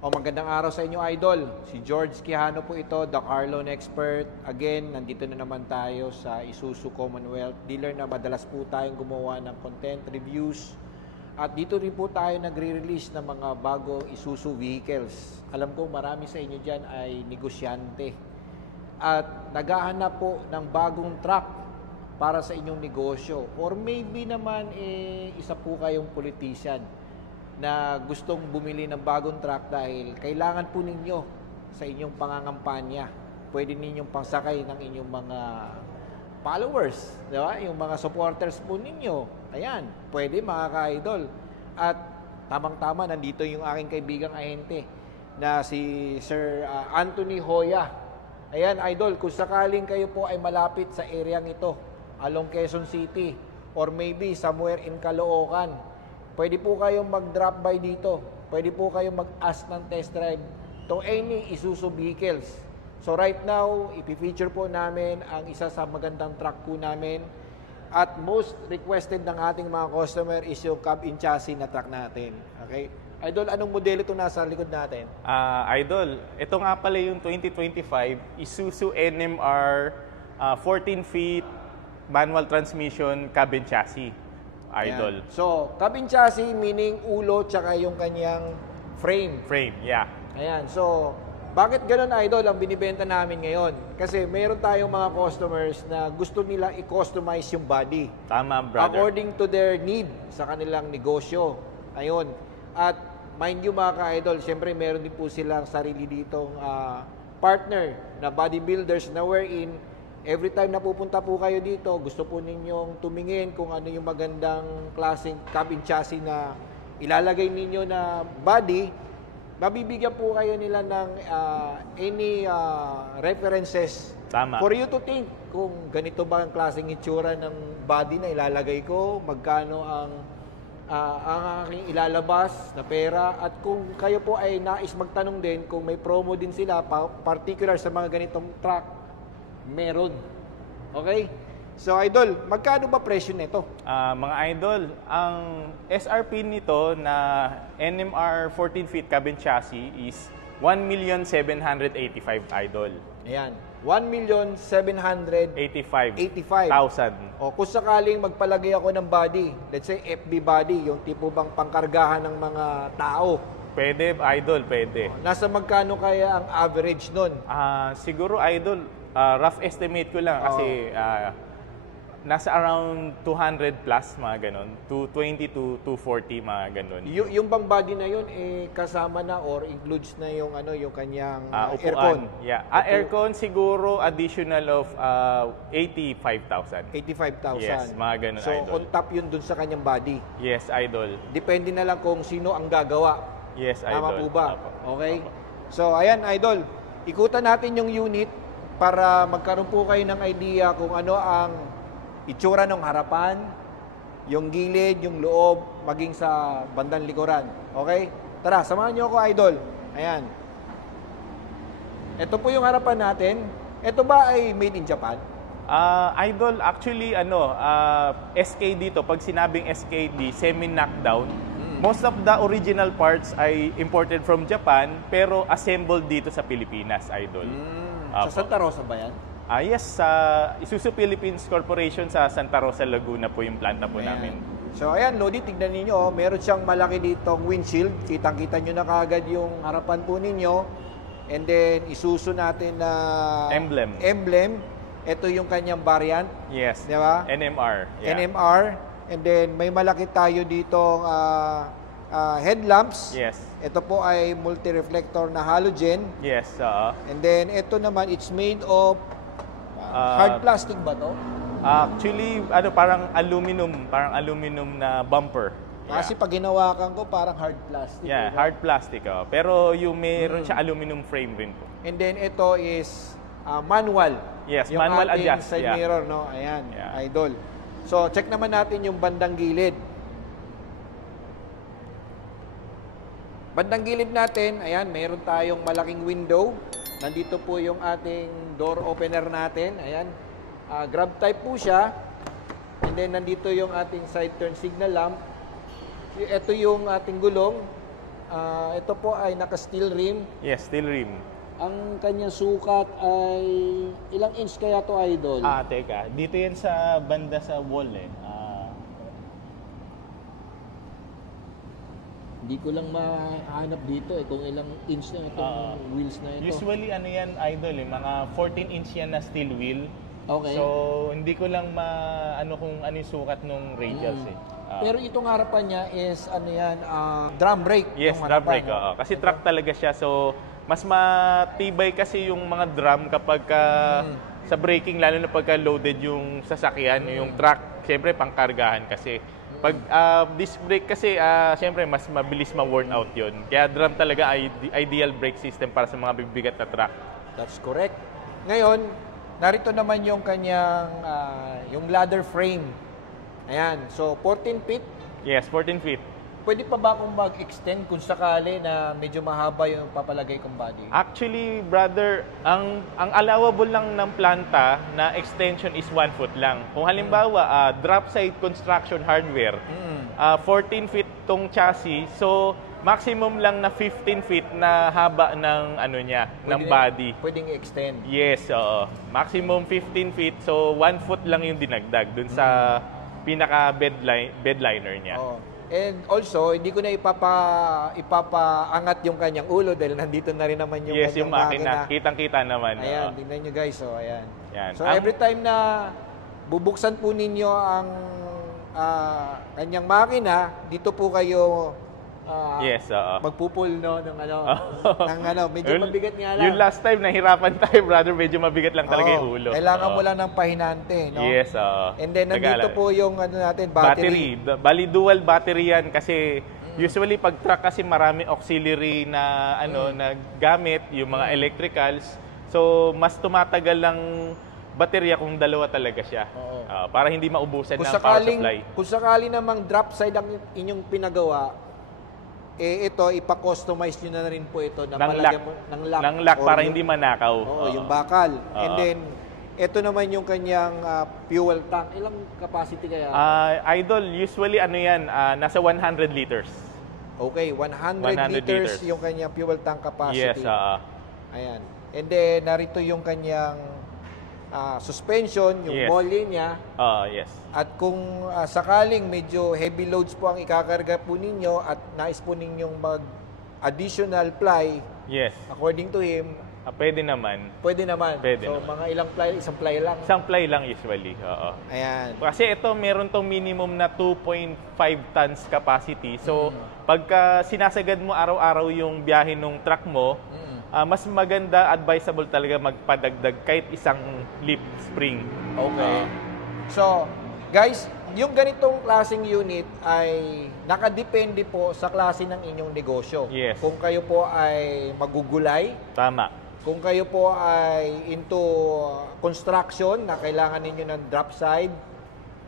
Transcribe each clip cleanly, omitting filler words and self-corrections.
Magandang araw sa inyo, Idol. Si George Quijano po ito, the Carlone Expert. Again, nandito na naman tayo sa Isuzu Commonwealth dealer na madalas po tayong gumawa ng content reviews. At dito rin po tayo nagre-release ng mga bagong Isuzu vehicles. Alam ko marami sa inyo dyan ay negosyante. At naghahanap po ng bagong truck para sa inyong negosyo. Or maybe naman isa po kayong politician na gustong bumili ng bagong truck dahil kailangan po ninyo sa inyong pangangampanya. Pwede ninyong pangsakay ng inyong mga followers, di ba? Yung mga supporters po ninyo. Ayan, pwede mga ka-idol. At tamang-tama, nandito yung aking kaibigang ahente na si Sir Anthony Hoya. Ayan, idol, kung sakaling kayo po ay malapit sa areang ito, along Quezon City, or maybe somewhere in Caloocan, pwede po kayong mag-drop by dito. Pwede po kayong mag-ask ng test drive to any Isuzu vehicles. So right now, ipifeature po namin ang isa sa magandang truck po namin. At most requested ng ating mga customer is yung cab-in chassis na truck natin. Okay? Idol, anong modelo ito nasa likod natin? Idol, ito nga pala yung 2025 Isuzu NMR 14 feet manual transmission cab-in chassis. Idol. Ayan. So, cabin chassis meaning ulo tsaka yung kanyang frame. Frame, yeah. Ayan. So, bakit ganun, Idol, ang binibenta namin ngayon? Kasi meron tayong mga customers na gusto nila i-customize yung body. Tama, brother. According to their need sa kanilang negosyo. Ayun. At mind you mga ka-idol, syempre meron din po silang sarili ditong partner na bodybuilders na wherein every time na pupunta po kayo dito, gusto po ninyong tumingin kung ano yung magandang klaseng cabin chassis na ilalagay ninyo na body, mabibigyan po kayo nila ng any references. Tama. For you to think kung ganito ba ang klaseng itsura ng body na ilalagay ko, magkano ang aking ilalabas na pera, at kung kayo po ay nais magtanong din kung may promo din sila, particular sa mga ganitong truck, meron. Okay? So, Idol, magkano ba presyo nito? Mga Idol, ang SRP nito na NMR 14 feet cabin chassis is 1,785,000 Idol. Ayan. 1,785,000. 85,000. O, kung sakaling magpalagay ako ng body, let's say FB body, yung tipo bang pangkargahan ng mga tao. Pwede, Idol, pwede. Nasa magkano kaya ang average nun? Siguro, Idol, rough estimate ko lang kasi nasa around 200 plus, mga ganun. 220 to 240, mga ganun. Yung bang body na yun, kasama na or includes na yung, yung kanyang aircon? Yeah. Aircon siguro additional of 85,000. 85,000. Yes, mga ganun, so, Idol. on top yun dun sa kanyang body. Yes, Idol. Depende na lang kung sino ang gagawa. Yes, Idol. Tama po ba? Apo. Okay? So, ayan, Idol. Ikutan natin yung unit para magkaroon po kayo ng idea kung ano ang itsura ng harapan, yung gilid, yung loob, maging sa bandang likuran. Okay? Tara, samahan niyo ako, Idol. Ayan. Ito po yung harapan natin. Ito ba ay made in Japan? Idol, actually, SK dito, pag sinabing SKD, semi-knockdown, most of the original parts ay imported from Japan, pero assembled dito sa Pilipinas, Idol. Sa Santa Rosa ba yan? Yes, sa Isuzu Philippines Corporation sa Santa Rosa, Laguna po yung planta po namin. So, ayan, Lodi, tignan ninyo. Meron siyang malaki ditong windshield. Kitang-kita nyo na kagad yung harapan po ninyo. And then, isuso natin na emblem. Ito yung kanyang variant. Yes. Di ba? NMR. Yeah. NMR. And then, may malaki tayo ditong headlamps. Yes. Ito po ay multi-reflector na halogen. Yes. And then, ito naman, it's made of hard plastic ba to? Actually, parang aluminum na bumper. Kasi pag hinawakan ko, parang hard plastic. Yeah, hard plastic. Pero yung meron siya aluminum frame rin po. And then, ito is manual. Yes, yung manual ating adjust. side mirror, no? Ayan, Idol. So, check naman natin yung bandang gilid. Bandang gilid natin, ayan, meron tayong malaking window. Nandito po yung ating door opener natin. Ayan. Grab type po siya. And then, nandito yung ating side turn signal lamp. Ito yung ating gulong. Ito po ay naka-steel rim. Yes, steel rim. Ang kanyang sukat ay ilang inch kaya to, Idol? Teka. Dito yan sa banda sa wall eh. Hindi ko lang mahanap dito kung ilang inch na itong wheels na ito. Usually ano yan, Idol mga 14 inch yan na steel wheel. Okay. So, hindi ko lang kung ano yung sukat ng radials eh. Pero itong harapan niya is drum brake. Yes, yung drum harapan, brake. Oo. Kasi truck talaga siya. So, mas matibay kasi yung mga drum kapag sa braking, lalo na pagka loaded yung sasakyan, yung truck. Siyempre, pangkargahan kasi. Pag disc brake kasi, siyempre, mas mabilis ma-worn out yun. Kaya drum talaga ay ideal brake system para sa mga bibigat na truck. That's correct. Ngayon, narito naman yung kanyang yung ladder frame. Ayan. So, 14 feet. Yes, 14 feet. Pwede pa ba akong mag-extend kung sakali na medyo mahaba yung papalagay kong body? Actually, brother, ang allowable lang ng planta na extension is 1 foot lang. Kung halimbawa, drop side construction hardware, 14 feet tong chassis, so maximum lang na 15 feet na haba ng ng body. Pwedeng i-extend. Yes, oo. Maximum 15 feet, so 1 foot lang yung dinagdag dun sa pinaka bedliner niya. Oo. And also, hindi ko na ipapaangat yung kanyang ulo dahil nandito na rin naman yung Yes, kanyang yung makina. Kitang-kita naman. Ayan, tingnan nyo guys. So, ayan. Yan. So, every time na bubuksan po ninyo ang kanyang makina, dito po kayo yes, oo. magpupul ng medyo mabigat nga lang. Yung last time nahirapan tayo, brother, medyo mabigat lang talaga yung ulo. Kailangan mo lang ng pahinante, no? Yes, oo. And then nandito po yung natin, battery. Bali dual battery yan kasi usually pag truck kasi marami auxiliary na na gamit, yung mga electricals. So mas tumatagal lang baterya kung dalawa talaga siya. Para hindi maubusan ng power supply. Kung sakali namang drop side ang inyong pinagawa, ito, ipa-customize nyo na rin po ito na palagyan mo ng lock. Para hindi manakaw. Oo, yung bakal. And then, ito naman yung kanyang fuel tank. Ilang capacity kaya? Idol, usually nasa 100 liters. Okay, 100 liters yung kanyang fuel tank capacity. Yes, Ayan. And then, narito yung kanyang suspension, yung molly niya. Yes. At kung sakaling medyo heavy loads po ang ikakarga po ninyo at nais po ninyong mag-additional ply, yes, according to him, pwede naman. Pwede naman. Pwede so, naman. Mga ilang ply? Isang ply lang? Isang ply lang usually. Ayan. Kasi ito, meron tong minimum na 2.5 tons capacity. So, pagka sinasagad mo araw-araw yung biyahe ng truck mo, mas maganda, advisable talaga magpadagdag kahit isang lip spring. Okay. So, guys, yung ganitong klaseng unit ay nakadepende po sa klase ng inyong negosyo. Yes. Kung kayo po ay magugulay, Tama. kung kayo po ay into construction na kailangan ninyo ng drop side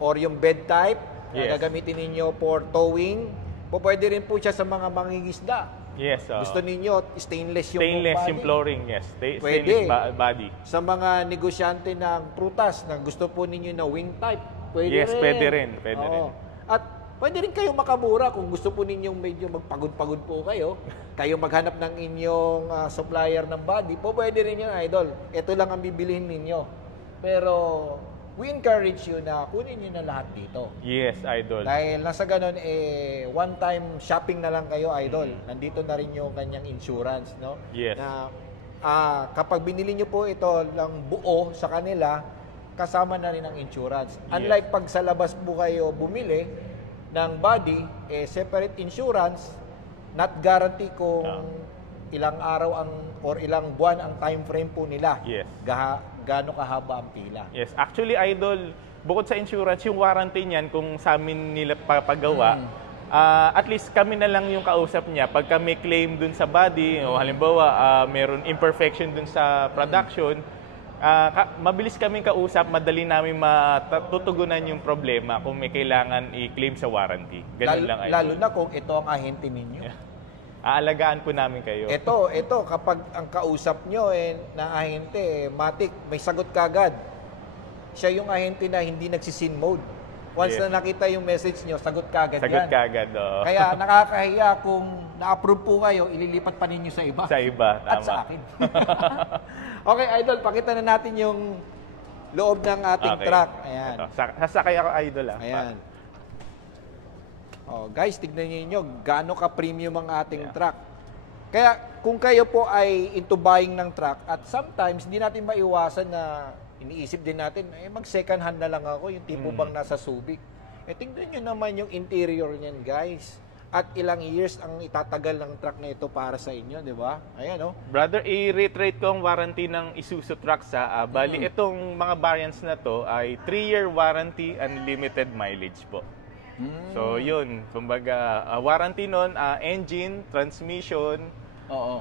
or yung bed type na gagamitin ninyo for towing, pwede rin po siya sa mga mangingisda. Yes. Gusto ninyo stainless yung Stainless body? yung flooring, yes. Pwede. Stainless body. Sa mga negosyante ng prutas na gusto po ninyo na wing type, pwede Yes, rin. pwede rin. Pwede rin. At pwede rin kayo makamura kung gusto po ninyong medyo magpagod-pagod po kayo. Kayo maghanap ng inyong supplier ng body, pwede rin yun, Idol. Ito lang ang bibilihin ninyo. Pero we encourage you na kunin nyo na lahat dito. Yes, Idol. Dahil nasa ganun, one-time shopping na lang kayo, Idol. Nandito na rin yung kanyang insurance, no? Yes. Na kapag binili nyo po ito lang buo sa kanila, kasama na rin ang insurance. Unlike pag sa labas po kayo bumili ng body, separate insurance, not guarantee kung ilang araw or ilang buwan ang time frame po nila. Yes. Gaano kahaba ang pila. Yes. Actually, Idol, bukod sa insurance, yung warranty niyan, kung sa amin nila papagawa, at least kami na lang yung kausap niya. Pag kami claim dun sa body, o halimbawa, meron imperfection dun sa production, mabilis kami kausap, madali namin matutugunan yung problema kung may kailangan i-claim sa warranty. Ganun lang, Idol. Lalo na kung ito ang ahente ninyo. Aalagaan po namin kayo. Ito, kapag ang kausap nyo na ahente, matik, may sagot kagad. Siya yung ahente na hindi nagsisin mode. Once Yes. na nakita yung message nyo, sagot kagad Sagot yan. kagad, oo. Kaya nakakahiya kung na-approve po kayo, ililipat pa ninyo sa iba. Sa iba, tama. At sa akin. Okay, Idol, pakita na natin yung loob ng ating Okay. truck. Ayan. Ito, sasakay ako, Idol, ah. Ayan. Oh, guys, tignan niyo gaano ka-premium ang ating truck. Kaya kung kayo po ay into buying ng truck at sometimes hindi natin maiwasan na iniisip din natin, mag-second hand na lang ako, yung tipo bang nasa Subic. Tingnan nyo naman yung interior niyan, guys. At ilang years ang itatagal ng truck na ito para sa inyo, di ba? Ayan, oh. Brother, i-reiterate ko ang warranty ng Isuzu trucks, ha. Bali, itong mga variants na to ay 3-year warranty, unlimited mileage po. So, yun. Kumbaga, warranty nun, engine, transmission, Oo.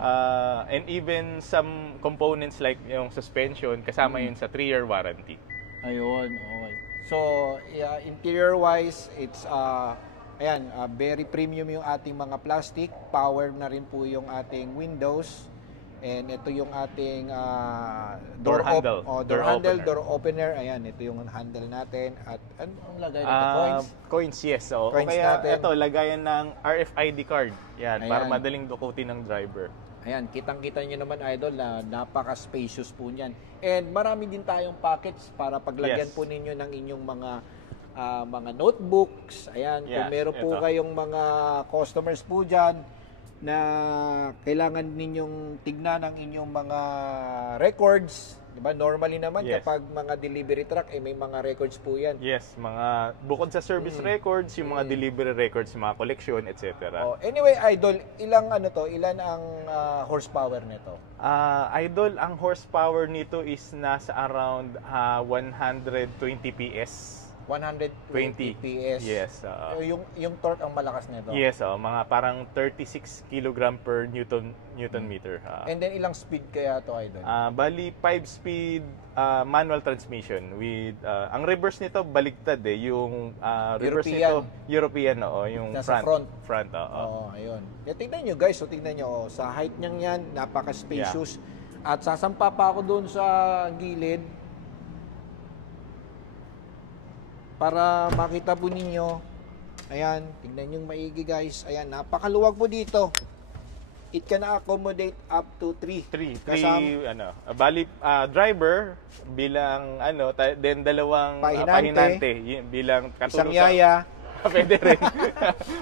and even some components like yung suspension, kasama yun sa 3-year warranty. Ayun, okay. So, interior-wise, it's ayan, very premium yung ating mga plastic. Power na rin po yung ating windows. And ito yung ating Door handle. door Door handle, opener. door opener. Ayan, ito yung handle natin. At anong lagay nito? Coins? Coins, yes. O Coins kaya natin. ito, lagayan ng RFID card. Yan, para Ayan. madaling dukutin ng driver. Ayan, kitang-kita nyo naman, Idol, na napaka-spacious po niyan. And marami din tayong pockets para paglagyan Yes. po ninyo ng inyong mga notebooks. Ayan, kung Yes, meron po ito. kayong mga customers po dyan na kailangan ninyong tignan ang inyong mga records. Diba? Normally naman, Yes. kapag mga delivery truck, may mga records po yan. Yes, mga bukod sa service records, yung mga delivery records, yung mga collection, etc. Oh, anyway, Idol, ilan ang horsepower nito? Idol, ang horsepower nito is nasa around 120 PS. 120 20. PS. Yes. Yung torque ang malakas nito. Yes, mga parang 36 kg per Newton meter. And then ilang speed kaya to, Idol? Bali 5-speed manual transmission with ang reverse nito baligtad yung reverse European. nito European, yung Nasa front. Oo, ayun. Tingnan nyo, guys, tingnan nyo, sa height niyang yan, napaka-spacious. At sasampa pa ako doon sa gilid para makita po ninyo. Ayan, tignan nyo maigi, guys. Ayan, napakaluwag po dito. It can accommodate up to 3. Bali driver bilang then dalawang Pahinante. bilang Isang katulong yaya. Pwede rin.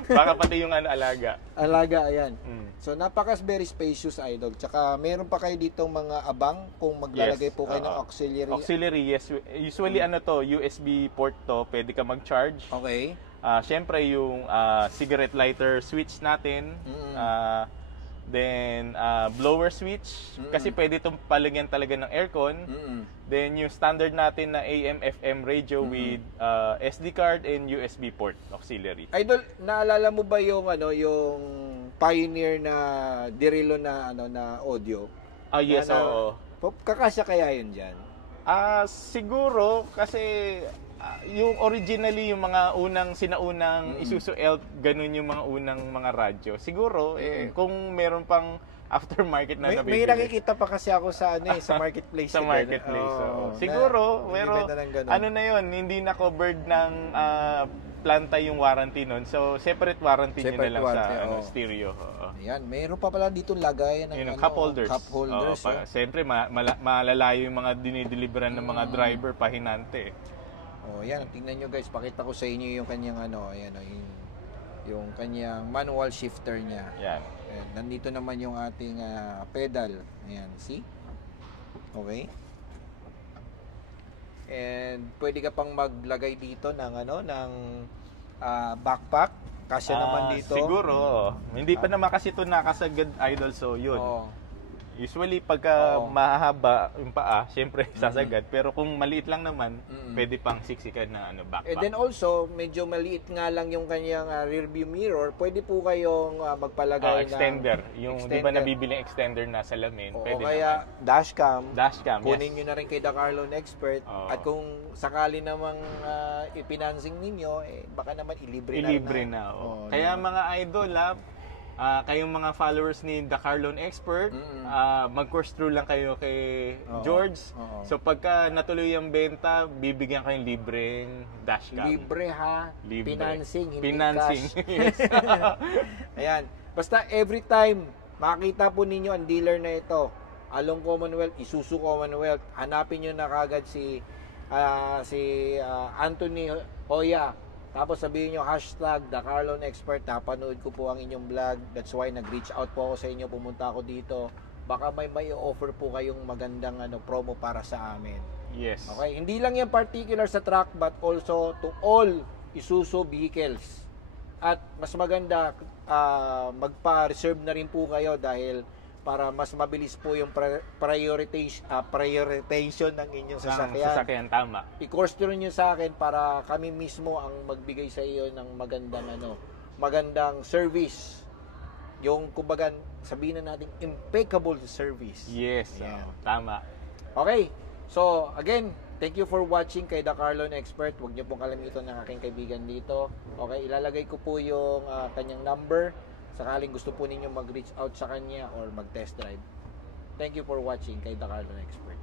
Baka pati yung alaga. Alaga, ayan. So, very spacious, Idol. Tsaka, meron pa kayo ditong mga abang kung maglalagay po kayo ng auxiliary. Auxiliary, yes. Usually, USB port to. Pwede ka mag-charge. Okay. Siyempre, yung cigarette lighter switch natin. Then, blower switch. Kasi pwede itong palagyan talaga ng aircon. Then, yung standard natin na AM/FM radio with SD card and USB port auxiliary. Idol, naalala mo ba yung yung Pioneer na Dirilo na na audio? Yes, oo. Kakasya kaya yun diyan? Siguro kasi yung originally yung mga sinaunang Isuzu Elf, ganun yung mga unang mga radyo. Siguro kung meron pang aftermarket na May nabibili. nakikita pa kasi ako sa sa marketplace. Sa marketplace. Siguro, pero na yun, hindi na covered ng planta yung warranty nun. So, separate warranty nyo na lang sa stereo. Ayan, mayroon pa pala dito lagayan ng cup holders. Cup holders. Siyempre, malalayo yung mga dinideliveran ng mga driver pahinante. Yan, tingnan nyo, guys, pakita ko sa inyo yung kanyang yung kanyang manual shifter niya. Yan. Ayan, nandito naman yung ating pedal. Ayan, see? Okay. And pwede ka pang maglagay dito ng ng backpack. Kasya naman dito. Siguro. Hindi pa naman kasi ito nakasagad, Idol, so yun. Usually, pagka mahaba yung paa, syempre sasagad. Pero kung maliit lang naman, pwede pang siksikan na backpack. And then also, medyo maliit nga lang yung kanyang rear view mirror. Pwede po kayong magpalagay extender. ng Di ba nabibiling extender na salamin? Pwede kaya naman. dashcam. Kunin yes. nyo na rin kay The Carlone Expert. At kung sakali namang ipinancing ninyo, baka naman ilibre na. Kaya mga idol, kayong mga followers ni The Car Loan Expert, mag-course through lang kayo kay George. So pagka natuloy yung benta, bibigyan kayong libreng dashcam. Libre ha. Libre. Financing, hindi Financing. cash. Yes. Ayan. Basta every time makita po ninyo ang dealer na ito, Along Commonwealth, Isuzu Commonwealth, hanapin nyo na kagad si Anthony Hoya. Tapos sabihin nyo, #The Car Loan Expert, napanood ko po ang inyong vlog. That's why nag-reach out po ako sa inyo, pumunta ako dito. Baka may offer po kayong magandang promo para sa amin. Yes. Okay, hindi lang yan particular sa truck but also to all Isuzu vehicles. At mas maganda, magpa-reserve na rin po kayo dahil para mas mabilis po yung prioritization ng inyong sasakyan. Sasakyan, tama. I-course through nyo sa akin para kami mismo ang magbigay sa iyo ng magandang service. Yung kumbaga, sabihin na natin, impeccable service. Yes, Ayan. tama. Okay, so again, thank you for watching kay The Car Loan Expert. Huwag niyo pong kalimitan ng aking kaibigan dito. Okay, ilalagay ko po yung kanyang number. Sakaling gusto po ninyo mag-reach out sa kanya or mag-test drive. Thank you for watching kay The Car Loan Expert.